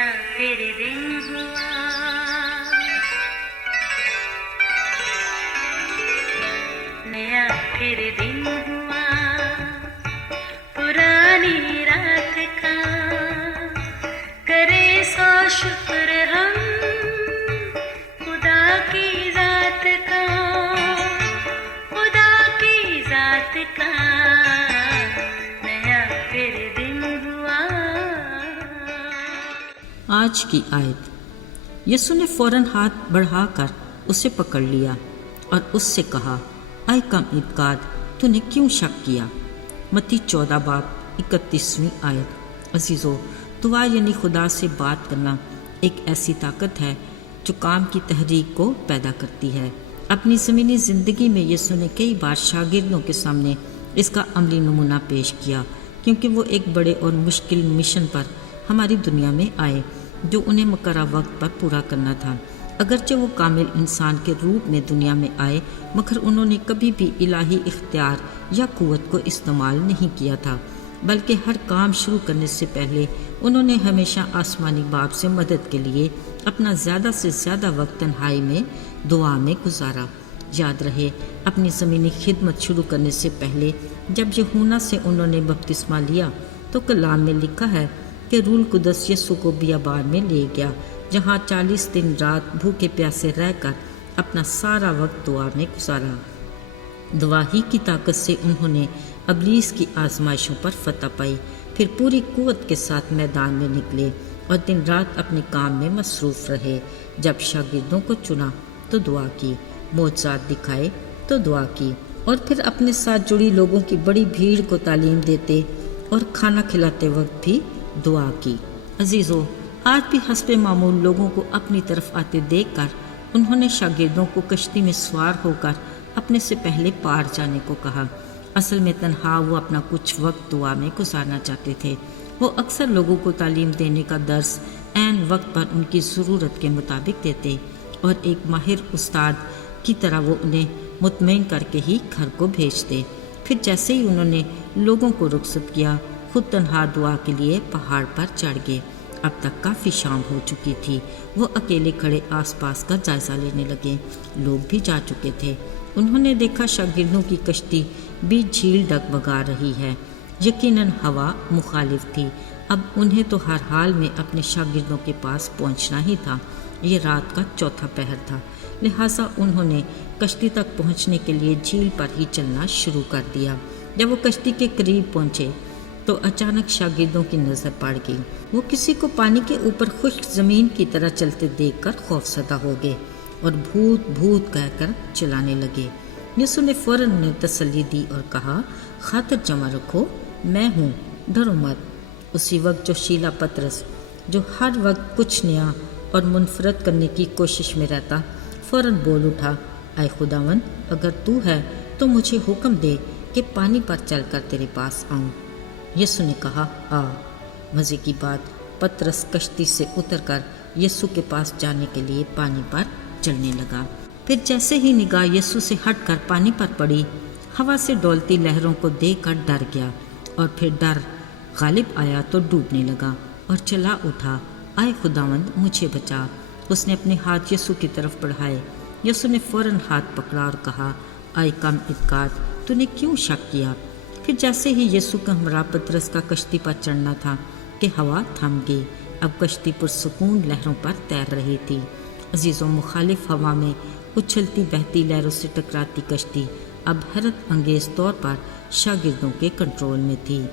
नया फिर दिन हुआ, नया फिर दिन हुआ, पुरानी रात का करे सो शुक्र हम खुदा की जात का, खुदा की जात का नया फिर दिन हुआ। आज की आयत। यीशु ने फौरन हाथ बढ़ाकर उसे पकड़ लिया और उससे कहा, ऐ कम इत्काद, तूने क्यों शक किया। मत्ती 14 बाब 31वीं आयत। अजीज़ों, दुआ यानी खुदा से बात करना एक ऐसी ताकत है जो काम की तहरीक को पैदा करती है। अपनी ज़मीनी ज़िंदगी में यीशु ने कई बार शागिर्दों के सामने इसका अमली नमूना पेश किया, क्योंकि वो एक बड़े और मुश्किल मिशन पर हमारी दुनिया में आए जो उन्हें मुकर्रर वक्त पर पूरा करना था। अगरचे वो कामिल इंसान के रूप में दुनिया में आए, मगर उन्होंने कभी भी इलाही इख्तियार या कुव्वत को इस्तेमाल नहीं किया था, बल्कि हर काम शुरू करने से पहले उन्होंने हमेशा आसमानी बाप से मदद के लिए अपना ज़्यादा से ज़्यादा वक्त तन्हाई में दुआ में गुजारा। याद रहे, अपनी ज़मीनी खिदमत शुरू करने से पहले जब यूहन्ना से उन्होंने बपतिस्मा लिया तो कलाम में लिखा है कि रूह कुदस यीशु को बियाबान में ले गया, जहाँ 40 दिन रात भूखे प्यासे रहकर अपना सारा वक्त दुआ में गुजारा। दुआ ही की ताकत से उन्होंने अबलीस की आजमाइशों पर फतह पाई, फिर पूरी कुव्वत के साथ मैदान में निकले और दिन रात अपने काम में मसरूफ़ रहे। जब शागिर्दों को चुना तो दुआ की, मोजज़ात दिखाए तो दुआ की, और फिर अपने साथ जुड़ी लोगों की बड़ी भीड़ को तालीम देते और खाना खिलाते वक्त भी दुआ की। अजीज़ों, आज भी हस्बे मामूल लोगों को अपनी तरफ आते देखकर उन्होंने शागिर्दों को कश्ती में सवार होकर अपने से पहले पार जाने को कहा। असल में तन्हा वो अपना कुछ वक्त दुआ में गुजारना चाहते थे। वो अक्सर लोगों को तालीम देने का दर्स ऐन वक्त पर उनकी ज़रूरत के मुताबिक देते और एक माहिर उस्ताद की तरह वो उन्हें मुतमईन करके ही घर को भेजते। फिर जैसे ही उन्होंने लोगों को रुखसत किया, खुद तन्हा दुआ के लिए पहाड़ पर चढ़ गए। अब तक काफ़ी शाम हो चुकी थी। वो अकेले खड़े आसपास का जायज़ा लेने लगे। लोग भी जा चुके थे। उन्होंने देखा शागिर्दों की कश्ती बीच झील डगमगा रही है। यकीनन हवा मुखालिफ थी। अब उन्हें तो हर हाल में अपने शागिर्दों के पास पहुंचना ही था। ये रात का चौथा पहर था, लिहाजा उन्होंने कश्ती तक पहुंचने के लिए झील पर ही चलना शुरू कर दिया। जब वो कश्ती के करीब पहुंचे तो अचानक शागिर्दों की नज़र पड़ गई। वो किसी को पानी के ऊपर खुश्क ज़मीन की तरह चलते देखकर खौफसदा हो गए और भूत भूत कहकर चिल्लाने लगे। यीशु ने फ़ौरन उन्हें तसल्ली दी और कहा, खातर जमा रखो, मैं हूँ, डरो मत। उसी वक्त जो शीला पतरस, जो हर वक्त कुछ नया और मुनफरद करने की कोशिश में रहता, फ़ौरन बोल उठा, ऐ खुदावंद, अगर तू है तो मुझे हुक्म दे कि पानी पर चलकर तेरे पास आऊँ। यीशु ने कहा, आ। मज़े की बात, पतरस कश्ती से उतरकर यीशु के पास जाने के लिए पानी पर चलने लगा। फिर जैसे ही निगाह यीशु से हटकर पानी पर पड़ी, हवा से डोलती लहरों को देखकर डर गया और फिर डर गालिब आया तो डूबने लगा और चला उठा, आए खुदावंद, मुझे बचा। उसने अपने हाथ यीशु की तरफ बढ़ाए। यीशु ने फ़ौरन हाथ पकड़ा और कहा, आए कम इत्काद, तूने क्यों शक किया। फिर जैसे ही यीशु का हमरा पतरस का कश्ती पर चढ़ना था कि हवा थम गई। अब कश्ती पुरसुकून लहरों पर तैर रही थी। अजीज़ों, मुखालिफ हवा में उछलती बहती लहरों से टकराती कश्ती अब हैरत अंगेज़ तौर पर शागिर्दों के कंट्रोल में थी।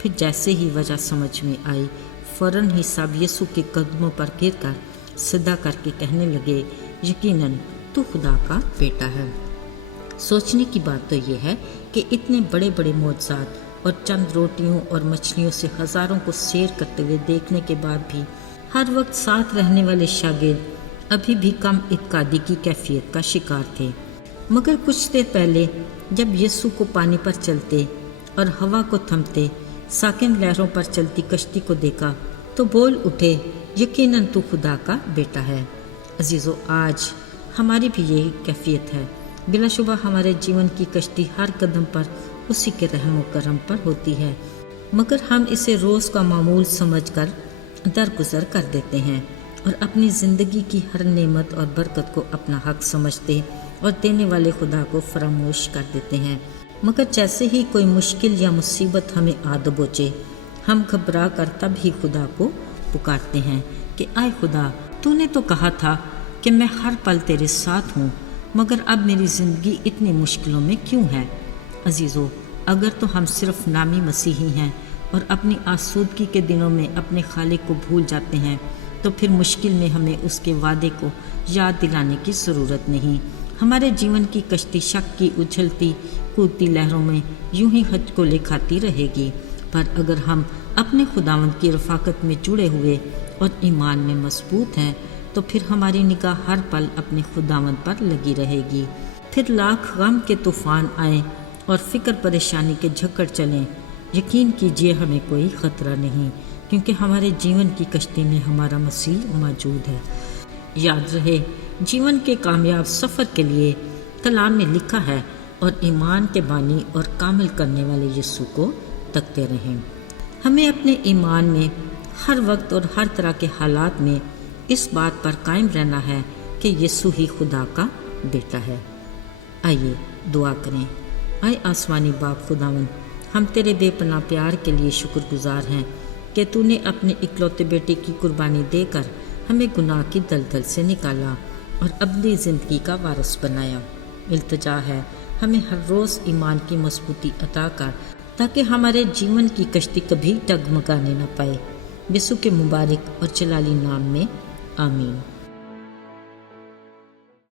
फिर जैसे ही वजह समझ में आई, फ़ौरन ही सब यीशु के कदमों पर गिरकर सदा करके कहने लगे, यकीनन तू खुदा का बेटा है। सोचने की बात तो ये है कि इतने बड़े बड़े मोजज़ात और चंद रोटियों और मछलियों से हज़ारों को सैर करते हुए देखने के बाद भी हर वक्त साथ रहने वाले शागिर्द अभी भी कम इत्कादी की कैफियत का शिकार थे। मगर कुछ देर पहले जब यीशु को पानी पर चलते और हवा को थमते साकिन लहरों पर चलती कश्ती को देखा तो बोल उठे, यकीनन तू खुदा का बेटा है। अजीज़ों, आज हमारी भी यही कैफियत है। बिलाशुबा हमारे जीवन की कश्ती हर कदम पर उसी के रहम व करम पर होती है, मगर हम इसे रोज़ का मामूल समझकर درگزر کر دیتے ہیں اور اپنی زندگی کی ہر نعمت اور برکت کو اپنا حق سمجھتے اور دینے والے خدا کو فراموش کر دیتے ہیں۔ مگر جیسے ہی کوئی مشکل یا مصیبت ہمیں آ دبوچے، ہم گھبرا کر تب ہی خدا کو پکارتے ہیں کہ آئے خدا، تو نے تو کہا تھا کہ میں ہر پل تیرے ساتھ ہوں، مگر اب میری زندگی اتنی مشکلوں میں کیوں ہے؟ عزیزو، اگر تو ہم صرف نامی مسیحی ہیں اور اپنی آسودگی کے دنوں میں اپنے خالق کو بھول جاتے ہیں، تو پھر مشکل میں ہمیں اس کے وعدے کو یاد دلانے کی ضرورت نہیں۔ ہمارے جیون کی کشتی شک کی اچھلتی کودتی لہروں میں یوں ہی حج کو لے کھاتی رہے گی، پر اگر ہم اپنے خداوند کی رفاقت میں جڑے ہوئے اور ایمان میں مضبوط ہیں تو پھر ہماری نگاہ ہر پل اپنے خداوند پر لگی رہے گی۔ پھر لاکھ غم کے طوفان آئیں اور فکر پریشانی کے جھکڑ چلیں، یقین کیجئے ہمیں کوئی خطرہ نہیں، کیونکہ ہمارے جیون کی کشتی میں ہمارا مسیح موجود ہے۔ یاد رہے، جیون کے کامیاب سفر کے لیے کلام میں لکھا ہے، اور ایمان کے بانی اور کامل کرنے والے یسوع کو تکتے رہیں۔ ہمیں اپنے ایمان میں ہر وقت اور ہر طرح کے حالات میں اس بات پر قائم رہنا ہے کہ یسوع ہی خدا کا بیٹا ہے۔ آئیے دعا کریں۔ اے آسمانی باپ خداوند، ہم تیرے بے پناہ پیار کے لیے شکر گزار ہیں کہ تو نے اپنے اکلوتے بیٹے کی قربانی دے کر ہمیں گناہ کی دلدل سے نکالا اور ابدی زندگی کا وارث بنایا۔ التجا ہے، ہمیں ہر روز ایمان کی مضبوطی عطا کر تاکہ ہمارے جیون کی کشتی کبھی ڈگمگانے نہ پائے۔ یسوع کے مبارک اور جلالی نام میں آمین۔